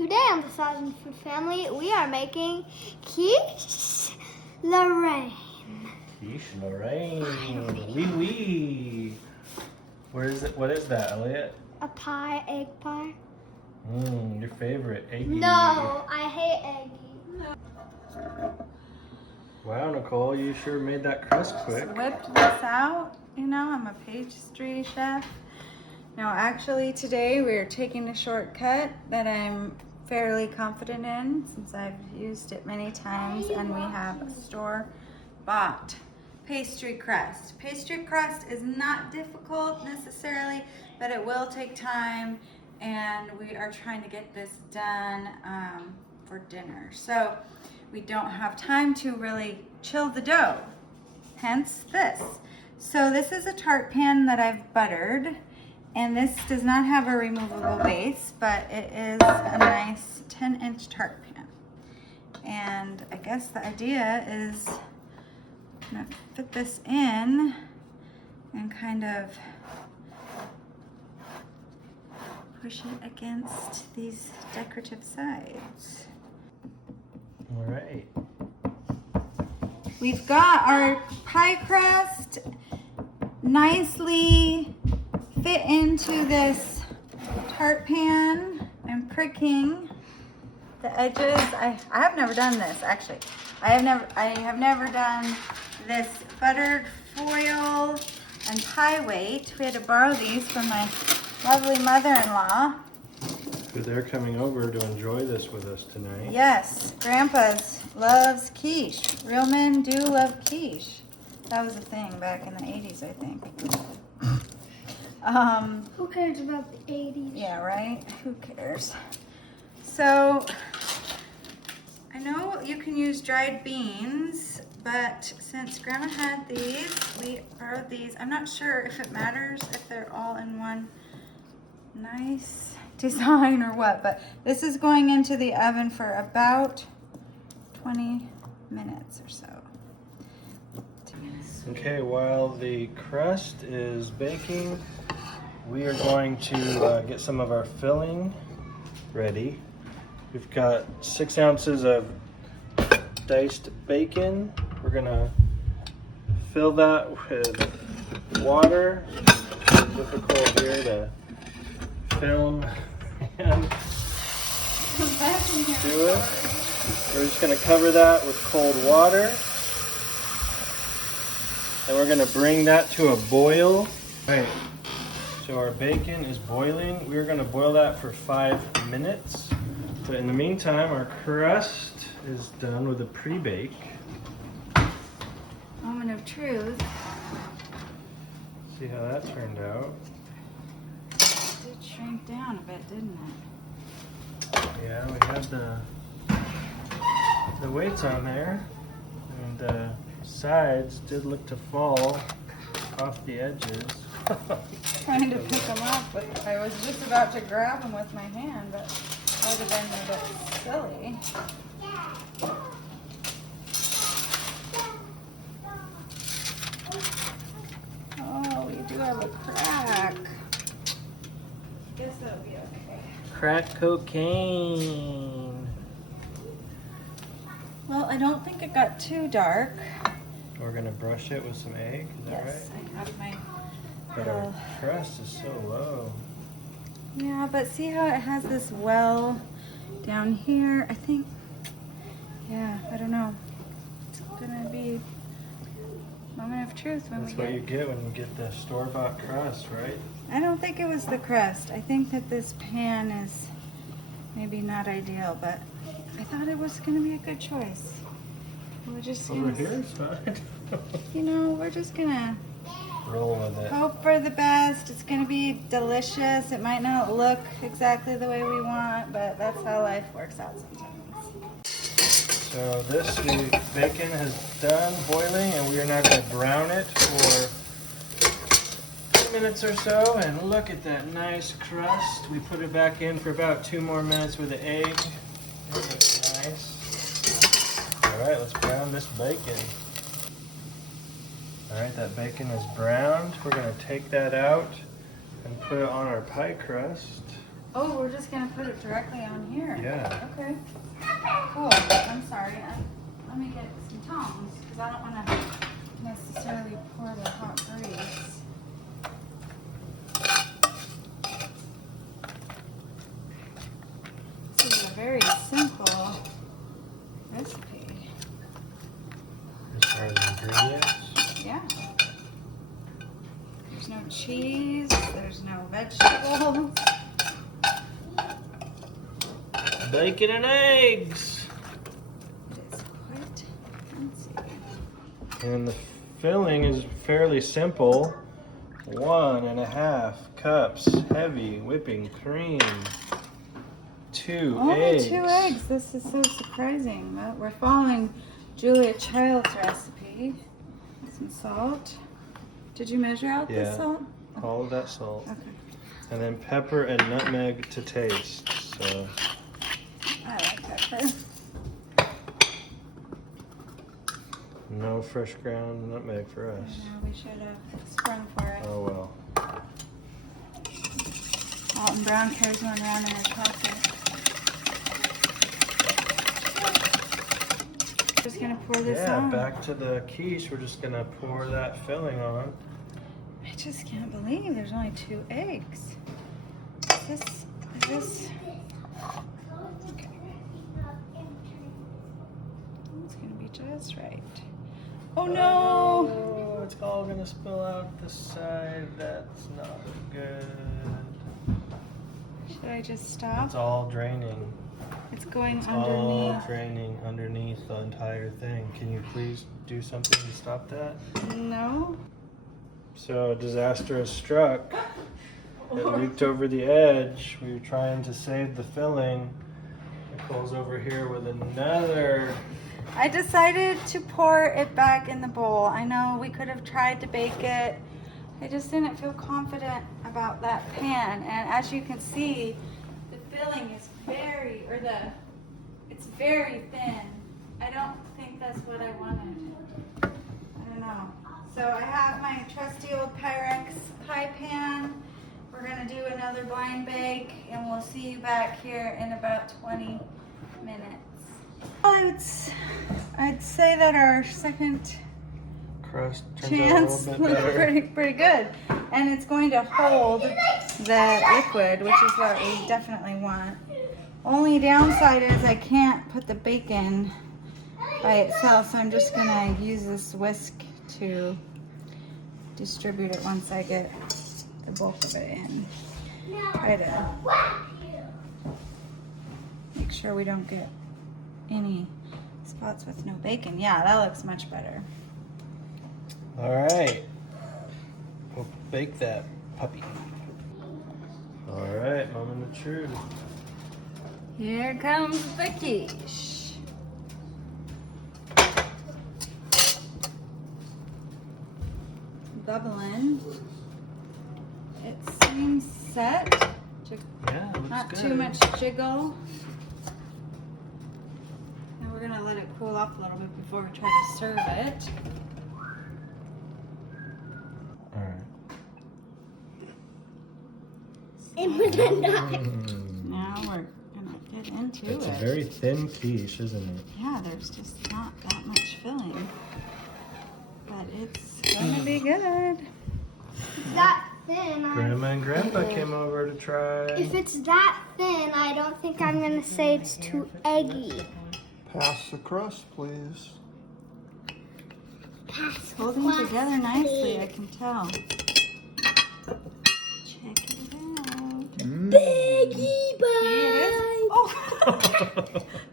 Today on the Sergeant Food Family, we are making Quiche Lorane. Quiche Lorane. Oui, oui. Where is it? What is that, Elliot? A pie, egg pie. Your favorite, eggy. No, I hate eggy. No. Wow, Nicole, you sure made that crust quick. Just whipped this out. You know, I'm a pastry chef. No, actually today we're taking a shortcut that I'm fairly confident in since I've used it many times, and we have a store-bought pastry crust. Pastry crust is not difficult necessarily, but it will take time, and we are trying to get this done for dinner. So we don't have time to really chill the dough, hence this. So this is a tart pan that I've buttered, and this does not have a removable base, but it is a nice 10-inch tart pan. And I guess the idea is I'm gonna fit this in and kind of push it against these decorative sides. All right. We've got our pie crust nicely fit into this tart pan. I'm pricking the edges. I have never done this actually. I have never done this buttered foil and pie weight. We had to borrow these from my lovely mother-in-law. So they're coming over to enjoy this with us tonight. Yes, Grandpa's loves quiche. Real men do love quiche. That was a thing back in the 80s, I think. Who cares about the 80s? Yeah, right? Who cares? So, I know you can use dried beans, but since Grandma had these, we borrowed these. I'm not sure if it matters if they're all in one nice design or what, but this is going into the oven for about 20 minutes or so. Okay, while the crust is baking, we are going to get some of our filling ready. We've got 6 ounces of diced bacon. We're gonna fill that with water. It's difficult here to film and do it. We're just gonna cover that with cold water. And we're gonna bring that to a boil. All right, so our bacon is boiling. We're gonna boil that for 5 minutes. But in the meantime, our crust is done with a pre-bake. Moment of truth. See how that turned out. It did shrink down a bit, didn't it? Yeah, we had the weights on there, and the sides did look to fall off the edges. Trying to pick them up, but I was just about to grab them with my hand, but that would have been a bit silly. Oh, we do have a crack. Guess that'll be okay. Crack cocaine. Well, I don't think it got too dark. We're gonna brush it with some egg, is that Yes, right? I have my But our crust is so low. Yeah, but see how it has this well down here? I think, yeah, I don't know. It's gonna be moment of truth when That's we what get. you get when you get the store-bought crust, right? I don't think it was the crust. I think that this pan is maybe not ideal, but I thought it was gonna be a good choice. We're just Over gonna, here is fine. you know, we're just gonna Roll with it. hope for the best. It's gonna be delicious. It might not look exactly the way we want, but that's how life works out sometimes. So the bacon has done boiling, and we are now going to brown it for 2 minutes or so. And look at that nice crust. We put it back in for about 2 more minutes with the egg. It looks nice. All right, let's brown this bacon. All right, that bacon is browned. We're going to take that out and put it on our pie crust. Oh, we're just gonna put it directly on here. Yeah. Okay. Cool. I'm sorry. Let me get some tongs because I don't want to necessarily pour the hot grease. This is a very simple recipe. As far as ingredients. Yeah. There's no cheese. There's no vegetables. Bacon and eggs. It is quite fancy. And the filling is fairly simple. 1.5 cups heavy whipping cream. 2 Only eggs. 2 eggs. This is so surprising. But we're following Julia Child's recipe. Some salt. Did you measure out the Yeah. salt? All of that salt. Okay. And then pepper and nutmeg to taste. So I like pepper. no fresh ground nutmeg for us. No, we should have sprung for it. Oh well. Alton Brown carries one around in her pocket. Just gonna pour this Yeah, on. back to the quiche. We're just gonna pour that filling on. I just can't believe there's only 2 eggs. Is this? Okay. It's gonna be just right. Oh no! Oh, it's all gonna spill out the side. That's not good. Should I just stop? It's all draining. It's going It's all underneath. draining underneath the entire thing. Can you please do something to stop that? No. So a disaster has struck. It leaked over the edge. We were trying to save the filling. Nicole's over here with another. I decided to pour it back in the bowl. I know we could have tried to bake it. I just didn't feel confident about that pan. And as you can see, the filling is it's very thin. I don't think that's what I wanted. I don't know. So I have my trusty old Pyrex pie pan. We're gonna do another blind bake and we'll see you back here in about 20 minutes. I'd say that our second Crust turns chance out a little bit looked better. pretty good. And it's going to hold the liquid, which is what we definitely want. Only downside is I can't put the bacon by itself, so I'm just gonna use this whisk to distribute it once I get the bulk of it in. Try to make sure we don't get any spots with no bacon. Yeah, that looks much better. All right. We'll bake that puppy. All right, moment of truth. Here comes the quiche. Bubbling. It seems set. Yeah, it looks Not good. too much jiggle. And we're gonna let it cool off a little bit before we try to serve it. All right. Now we're gonna get into It's it. a very thin quiche, isn't it? Yeah, there's just not that much filling. But it's gonna be good. It's that thin. Grandma and Grandpa came over to try. If it's that thin, I don't think I'm gonna say it's too eggy. Pass the crust, please. Pass Holding crust, together nicely, I please. can tell. Check it out. Biggie Here it is. bite. Oh!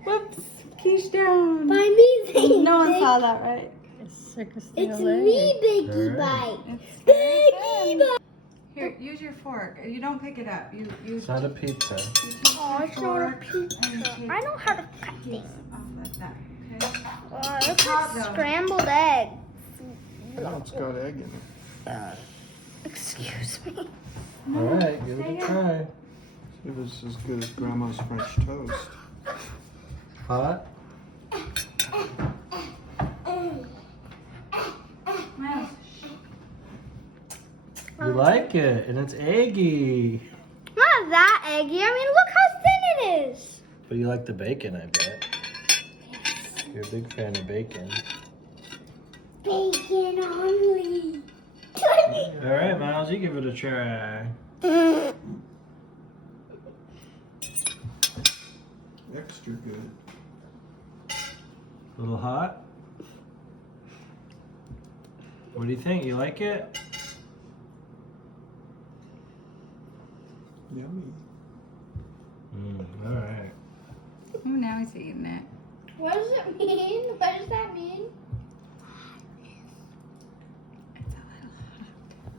Whoops! Quiche down. By me saying No one big- saw that, right? It's me, Biggie Alright. bite. It's very Biggie thin. bite. Here, use your fork. You don't pick it up. You It's not a pizza. take Oh, your it's not a fork pizza. and take I know how to cut things. off like that. Okay. Looks hot like though. scrambled eggs. Now it's got egg in it. Excuse me. All right, give it a try. See if it's as good as Grandma's French toast. Hot? Miles. You like it, and it's eggy. Not that eggy. I mean, look how thin it is. But you like the bacon, I bet. You're a big fan of bacon. Bacon only. All right, Miles, you give it a try. Extra good. A little hot? What do you think? You like it? Yummy. All right. Oh, now he's eating it. What does it mean? What does that mean?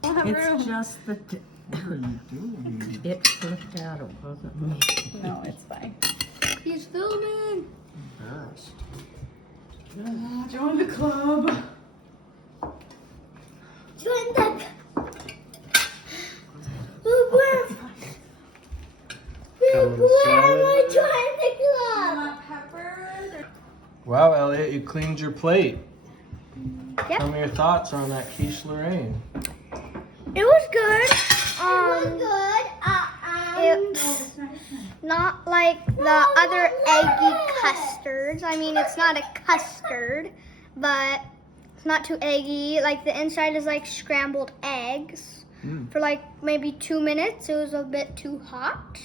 It's just that What are you doing? it slipped out. It wasn't me. No, it's fine. He's filming. Embarrassed. Join the club. Join the. Look where. Got a Look little where salad. I joined the club. Want peppers? Wow, Elliot, you cleaned your plate. Yep. Tell me your thoughts on that quiche Lorane. It was good. It's not like the other eggy custards. I mean, it's not a custard, but it's not too eggy. Like the inside is like scrambled eggs. For like maybe 2 minutes. It was a bit too hot.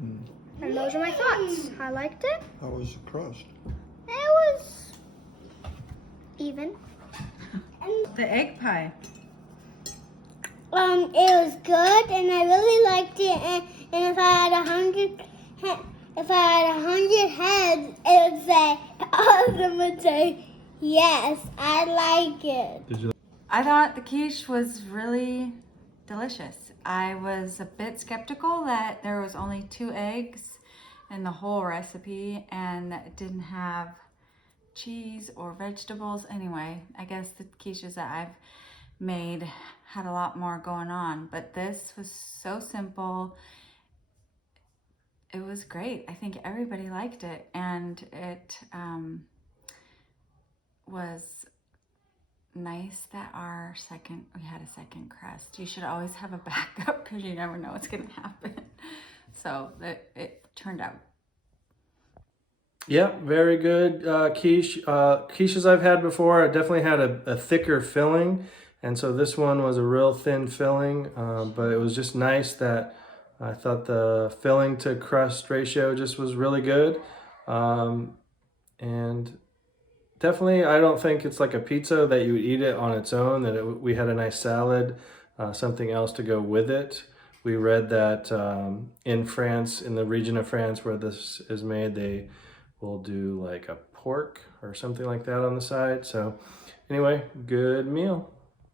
And those are my thoughts. I liked it. How was the crust? It was even. The egg pie. It was good, and I really liked it. And if I had 100 heads, it would say, all of them would say, yes, I like it. I thought the quiche was really delicious. I was a bit skeptical that there was only 2 eggs in the whole recipe and that it didn't have cheese or vegetables. Anyway, I guess the quiches that I've made had a lot more going on, but this was so simple. It was great. I think everybody liked it, and it was nice that we had a second crust. You should always have a backup because you never know what's gonna happen. So it turned out. Yep, very good quiche. Quiches I've had before, I definitely had a thicker filling. And so this one was a real thin filling, but it was just nice that I thought the filling to crust ratio just was really good. And definitely, I don't think it's like a pizza that you would eat it on its own, that we had a nice salad, something else to go with it. We read that in France, in the region of France where this is made, they will do like a pork or something like that on the side. So anyway, good meal.